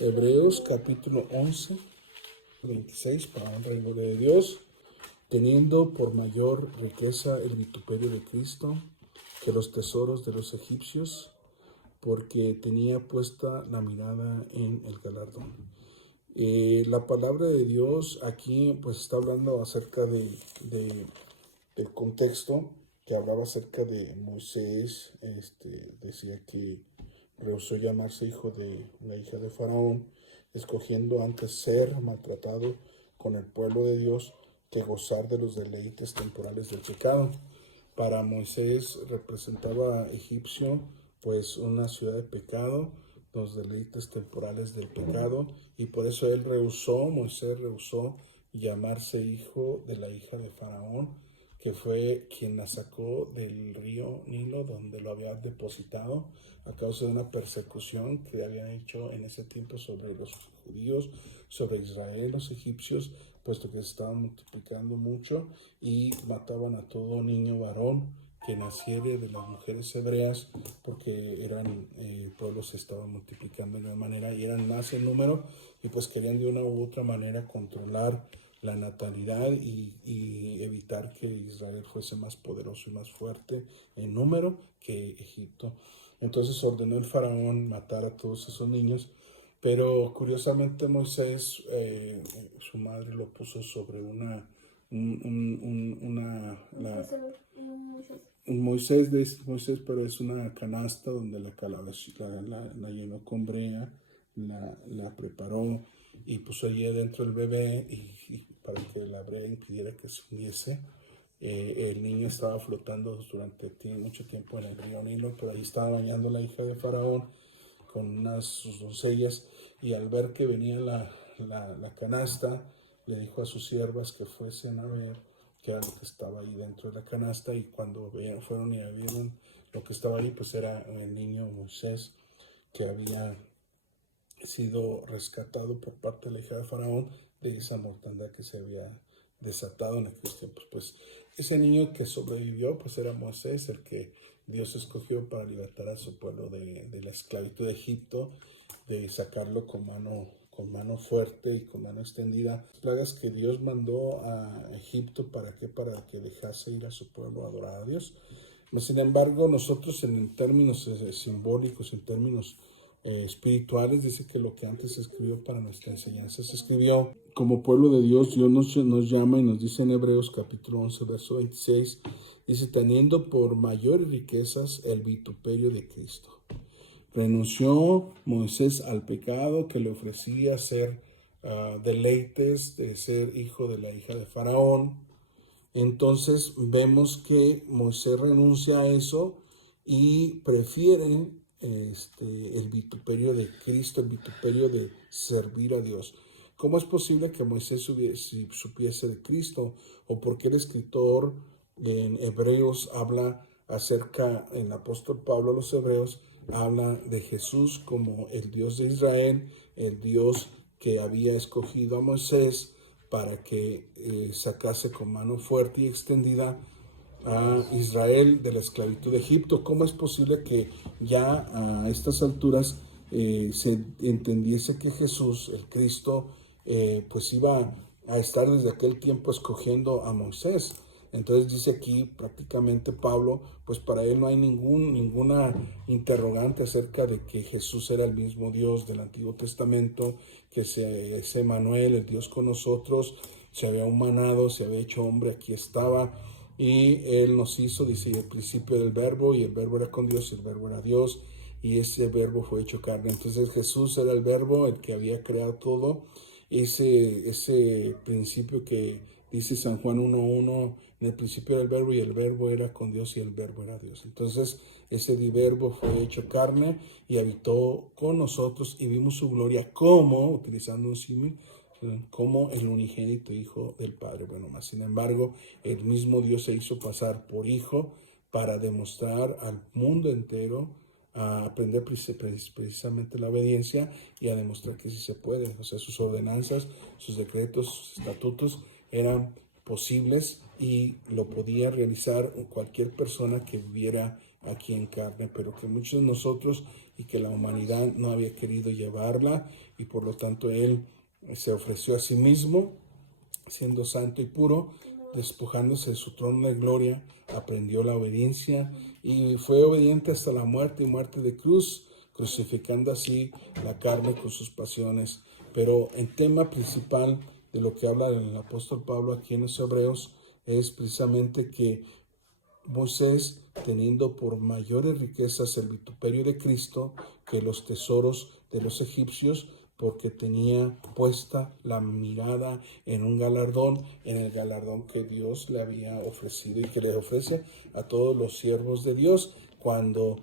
Hebreos capítulo 11, 26, para honra y gloria de Dios, teniendo por mayor riqueza el vituperio de Cristo que los tesoros de los egipcios, porque tenía puesta la mirada en el galardón. La palabra de Dios aquí pues está hablando acerca del contexto, que hablaba acerca de Moisés. Decía que rehusó llamarse hijo de la hija de Faraón, escogiendo antes ser maltratado con el pueblo de Dios que gozar de los deleites temporales del pecado. Para Moisés representaba egipcio pues una ciudad de pecado, los deleites temporales del pecado, y por eso Moisés rehusó llamarse hijo de la hija de Faraón, que fue quien la sacó del río Nilo, donde lo había depositado a causa de una persecución que habían hecho en ese tiempo sobre los judíos, sobre Israel, los egipcios, puesto que se estaban multiplicando mucho y mataban a todo niño varón que naciere de las mujeres hebreas, porque el pueblo se estaba multiplicando de una manera y eran más en número, y pues querían de una u otra manera controlar la natalidad y evitar que Israel fuese más poderoso y más fuerte en número que Egipto. Entonces ordenó el faraón matar a todos esos niños, pero curiosamente Moisés, su madre lo puso sobre Moisés, pero es una canasta donde la llenó con brea, la preparó y puso allí adentro el bebé, y para que la brea impidiera que se hundiese. El niño estaba flotando durante mucho tiempo en el río Nilo, pero ahí estaba bañando la hija de Faraón con sus doncellas, y al ver que venía la canasta, le dijo a sus siervas que fuesen a ver qué era lo que estaba ahí dentro de la canasta, y cuando fueron y vieron lo que estaba ahí, pues era el niño Moisés, que había sido rescatado por parte de la hija de Faraón de esa mortandad que se había desatado en aquellos tiempos. Pues ese niño que sobrevivió, pues era Moisés, el que Dios escogió para libertar a su pueblo de la esclavitud de Egipto, de sacarlo con mano fuerte y con mano extendida. Las plagas que Dios mandó a Egipto, ¿para qué? Para que dejase ir a su pueblo a adorar a Dios. Sin embargo, nosotros en términos simbólicos, en términos espirituales, dice que lo que antes se escribió para nuestra enseñanza se escribió como pueblo de Dios. Dios nos llama y nos dice en Hebreos capítulo 11, verso 26, dice: teniendo por mayores riquezas el vituperio de Cristo. Renunció Moisés al pecado que le ofrecía ser deleites de ser hijo de la hija de Faraón. Entonces vemos que Moisés renuncia a eso y prefiere el vituperio de Cristo, el vituperio de servir a Dios. ¿Cómo es posible que Moisés supiese de Cristo? ¿O por qué el escritor en Hebreos habla acerca, el apóstol Pablo a los Hebreos, habla de Jesús como el Dios de Israel, el Dios que había escogido a Moisés para que sacase con mano fuerte y extendida a Israel de la esclavitud de Egipto? ¿Cómo es posible que ya a estas alturas se entendiese que Jesús, el Cristo, pues iba a estar desde aquel tiempo escogiendo a Moisés? Entonces dice aquí prácticamente Pablo, pues para él no hay ninguna interrogante acerca de que Jesús era el mismo Dios del Antiguo Testamento, que ese Emmanuel, el Dios con nosotros, se había humanado, se había hecho hombre, aquí estaba, y Él nos hizo, dice, el principio del verbo, y el verbo era con Dios, el verbo era Dios, y ese verbo fue hecho carne. Entonces Jesús era el verbo, el que había creado todo, ese principio que dice San Juan 1:1, en el principio era el verbo y el verbo era con Dios y el verbo era Dios. Entonces ese verbo fue hecho carne y habitó con nosotros, y vimos su gloria como, utilizando un símil, como el unigénito Hijo del Padre. Bueno, más sin embargo, el mismo Dios se hizo pasar por Hijo para demostrar al mundo entero, a aprender precisamente la obediencia, y a demostrar que sí se puede. O sea, sus ordenanzas, sus decretos, sus estatutos eran posibles y lo podía realizar cualquier persona que viviera aquí en carne, pero que muchos de nosotros y que la humanidad no había querido llevarla, y por lo tanto Él se ofreció a sí mismo, siendo santo y puro, despojándose de su trono de gloria, aprendió la obediencia y fue obediente hasta la muerte y muerte de cruz, crucificando así la carne con sus pasiones. Pero el tema principal de lo que habla el apóstol Pablo aquí en los Hebreos es precisamente que Moisés, teniendo por mayores riquezas el vituperio de Cristo que los tesoros de los egipcios, porque tenía puesta la mirada en un galardón, en el galardón que Dios le había ofrecido y que le ofrece a todos los siervos de Dios, cuando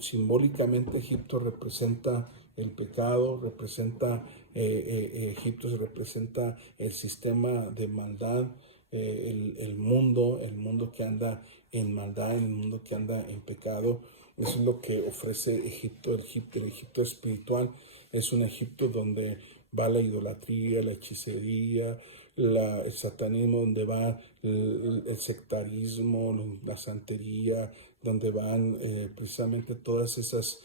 simbólicamente Egipto representa el pecado, representa Egipto representa el sistema de maldad, el mundo que anda en maldad, el mundo que anda en pecado. Eso es lo que ofrece Egipto. El Egipto espiritual es un Egipto donde va la idolatría, la hechicería, el satanismo, donde va el sectarismo, la santería, donde van precisamente todas esas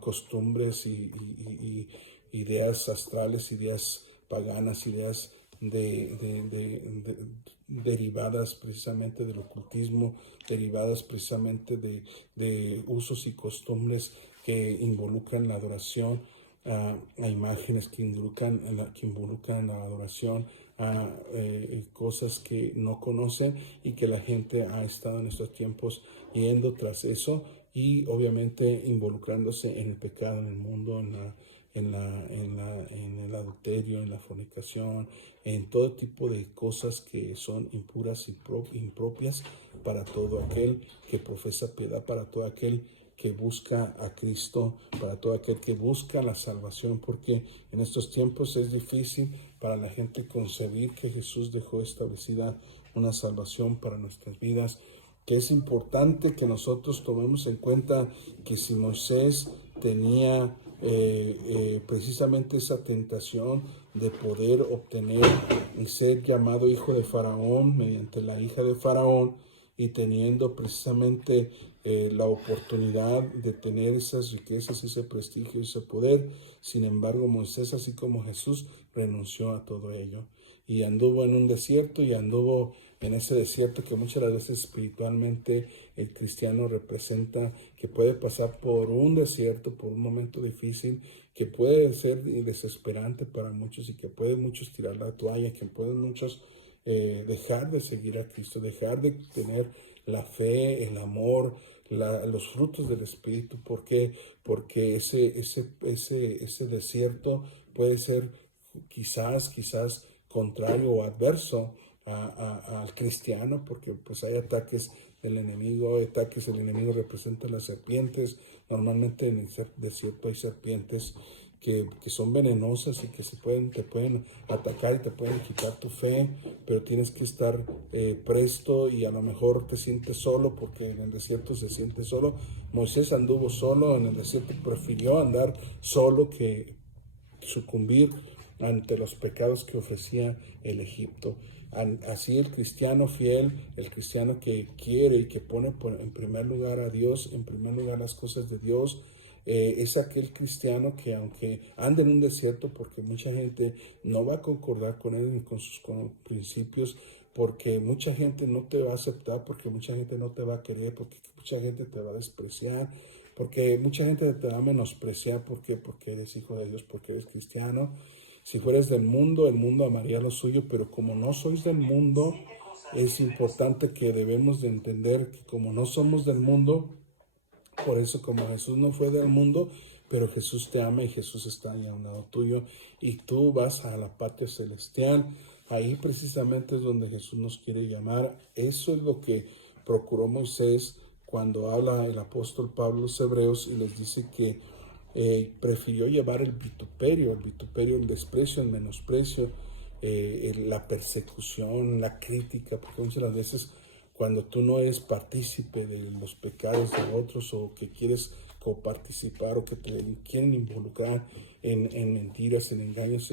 costumbres y ideas astrales, ideas paganas, ideas derivadas precisamente del ocultismo, derivadas precisamente de usos y costumbres que involucran la adoración a imágenes, que involucran la adoración a cosas que no conocen, y que la gente ha estado en estos tiempos yendo tras eso y obviamente involucrándose en el pecado, en el mundo, en el adulterio, en la fornicación, en todo tipo de cosas que son impuras y impropias para todo aquel que profesa piedad, para todo aquel que busca a Cristo, para todo aquel que busca la salvación, porque en estos tiempos es difícil para la gente concebir que Jesús dejó establecida una salvación para nuestras vidas, que es importante que nosotros tomemos en cuenta que si Moisés tenía precisamente esa tentación de poder obtener y ser llamado hijo de Faraón mediante la hija de Faraón, y teniendo precisamente la oportunidad de tener esas riquezas, ese prestigio, ese poder, sin embargo Moisés, así como Jesús, renunció a todo ello y anduvo en un desierto, y anduvo en ese desierto que muchas veces espiritualmente el cristiano representa, que puede pasar por un desierto, por un momento difícil, que puede ser desesperante para muchos, y que pueden muchos tirar la toalla, que pueden muchos dejar de seguir a Cristo, dejar de tener la fe, el amor, los frutos del Espíritu. ¿Por qué? Porque ese desierto puede ser quizás contrario o adverso al cristiano, porque pues hay ataques del enemigo, el enemigo representa las serpientes. Normalmente en el desierto hay serpientes que son venenosas y que te pueden atacar y te pueden quitar tu fe, pero tienes que estar presto, y a lo mejor te sientes solo, porque en el desierto se siente solo. Moisés anduvo solo en el desierto, prefirió andar solo que sucumbir ante los pecados que ofrecía el Egipto. Así el cristiano fiel, el cristiano que quiere y que pone en primer lugar a Dios, en primer lugar las cosas de Dios, es aquel cristiano que, aunque ande en un desierto, porque mucha gente no va a concordar con él ni con sus principios, porque mucha gente no te va a aceptar, porque mucha gente no te va a querer, porque mucha gente te va a despreciar, porque mucha gente te va a menospreciar. ¿Por qué? Porque eres hijo de Dios, porque eres cristiano. Si fueres del mundo, el mundo amaría lo suyo, pero como no sois del mundo, es importante que debemos de entender que como no somos del mundo, por eso como Jesús no fue del mundo, pero Jesús te ama y Jesús está ahí a un lado tuyo, y tú vas a la patria celestial. Ahí precisamente es donde Jesús nos quiere llamar. Eso es lo que procuró Moisés cuando habla el apóstol Pablo a los hebreos y les dice que prefirió llevar el vituperio, el desprecio, el menosprecio, la persecución, la crítica, porque muchas veces cuando tú no eres partícipe de los pecados de otros, o que quieres coparticipar, o que te quieren involucrar en mentiras, en engaños,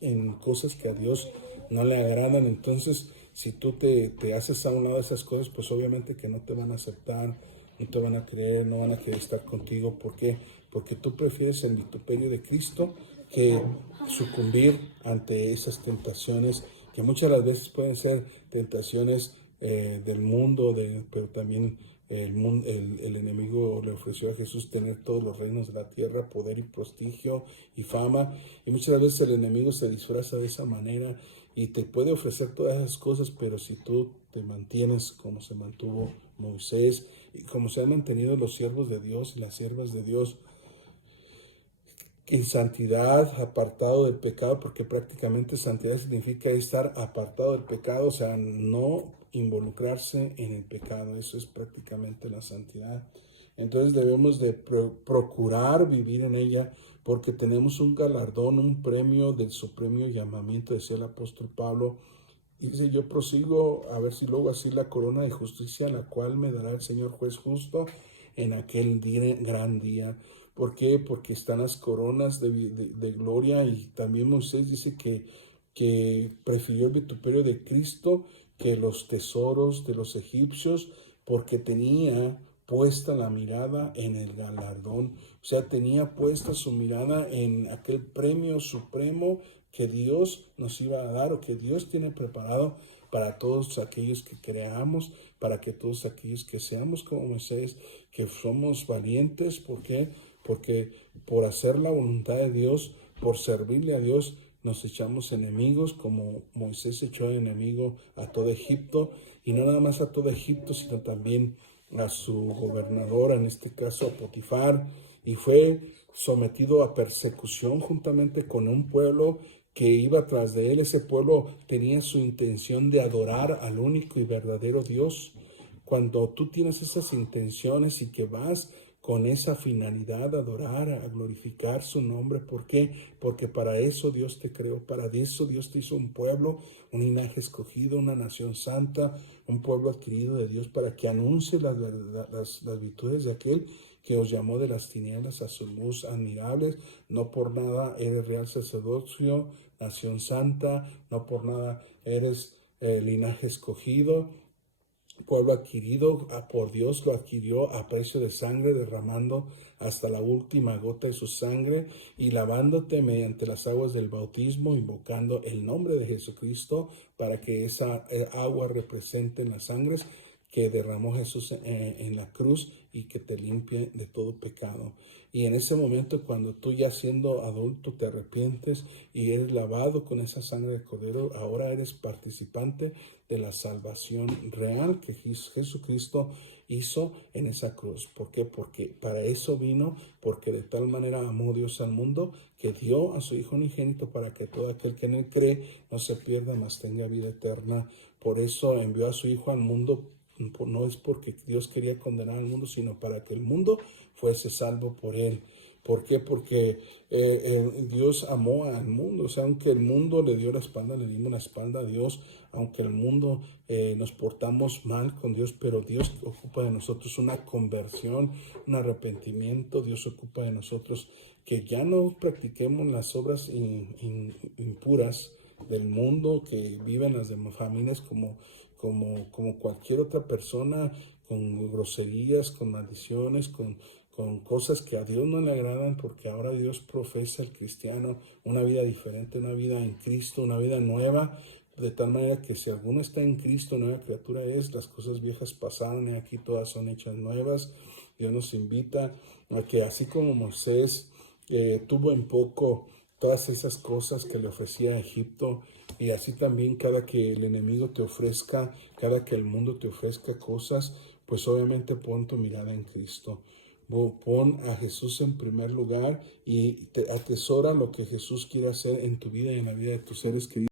en cosas que a Dios no le agradan, entonces si tú te haces a un lado de esas cosas, pues obviamente que no te van a aceptar, no te van a creer, no van a querer estar contigo. ¿Por qué? porque tú prefieres el vituperio de Cristo que sucumbir ante esas tentaciones que muchas de las veces pueden ser tentaciones del mundo, pero también el enemigo le ofreció a Jesús tener todos los reinos de la tierra, poder y prestigio y fama, y muchas veces el enemigo se disfraza de esa manera y te puede ofrecer todas esas cosas, pero si tú te mantienes como se mantuvo Moisés y como se han mantenido los siervos de Dios y las siervas de Dios, en santidad, apartado del pecado, porque prácticamente santidad significa estar apartado del pecado, o sea, no involucrarse en el pecado, eso es prácticamente la santidad. Entonces debemos de procurar vivir en ella, porque tenemos un galardón, un premio del supremo llamamiento, decía el apóstol Pablo. Y dice, yo prosigo a ver si luego así la corona de justicia, la cual me dará el Señor juez justo en aquel día, gran día. ¿Por qué? Porque están las coronas de gloria, y también Moisés dice que prefirió el vituperio de Cristo que los tesoros de los egipcios, porque tenía puesta la mirada en el galardón, o sea, tenía puesta su mirada en aquel premio supremo que Dios nos iba a dar, o que Dios tiene preparado para todos aquellos que creamos, para que todos aquellos que seamos como Moisés, que somos valientes. ¿Por qué? Porque por hacer la voluntad de Dios, por servirle a Dios, nos echamos enemigos, como Moisés echó enemigo a todo Egipto, y no nada más a todo Egipto, sino también a su gobernador, en este caso a Potifar, y fue sometido a persecución juntamente con un pueblo que iba tras de él. Ese pueblo tenía su intención de adorar al único y verdadero Dios. Cuando tú tienes esas intenciones y que vas con esa finalidad de adorar, a glorificar su nombre, ¿por qué? Porque para eso Dios te creó, para eso Dios te hizo un pueblo, un linaje escogido, una nación santa, un pueblo adquirido de Dios, para que anuncie las virtudes de aquel que os llamó de las tinieblas a su luz admirables. No por nada eres real sacerdocio, nación santa, no por nada eres linaje escogido, pueblo adquirido por Dios, lo adquirió a precio de sangre, derramando hasta la última gota de su sangre y lavándote mediante las aguas del bautismo, invocando el nombre de Jesucristo, para que esa agua represente las sangres que derramó Jesús en la cruz y que te limpie de todo pecado. Y en ese momento, cuando tú ya siendo adulto te arrepientes y eres lavado con esa sangre de cordero, ahora eres participante de la salvación real que Jesucristo hizo en esa cruz. ¿Por qué? Porque para eso vino, porque de tal manera amó Dios al mundo que dio a su Hijo unigénito, para que todo aquel que en él cree no se pierda, mas tenga vida eterna. Por eso envió a su Hijo al mundo. No es porque Dios quería condenar al mundo, sino para que el mundo fuese salvo por él. ¿Por qué? Porque Dios amó al mundo. O sea, aunque el mundo le dio la espalda, le dimos la espalda a Dios. Aunque el mundo nos portamos mal con Dios, pero Dios ocupa de nosotros una conversión, un arrepentimiento. Dios ocupa de nosotros que ya no practiquemos las obras impuras del mundo, que viven las demás familias como cualquier otra persona, con groserías, con maldiciones, con cosas que a Dios no le agradan, porque ahora Dios profesa al cristiano una vida diferente, una vida en Cristo, una vida nueva, de tal manera que si alguno está en Cristo, nueva criatura es, las cosas viejas pasaron y aquí todas son hechas nuevas. Dios nos invita a que así como Moisés tuvo en poco todas esas cosas que le ofrecía a Egipto, y así también cada que el enemigo te ofrezca, cada que el mundo te ofrezca cosas, pues obviamente pon tu mirada en Cristo. Pon a Jesús en primer lugar y atesora lo que Jesús quiere hacer en tu vida y en la vida de tus seres queridos.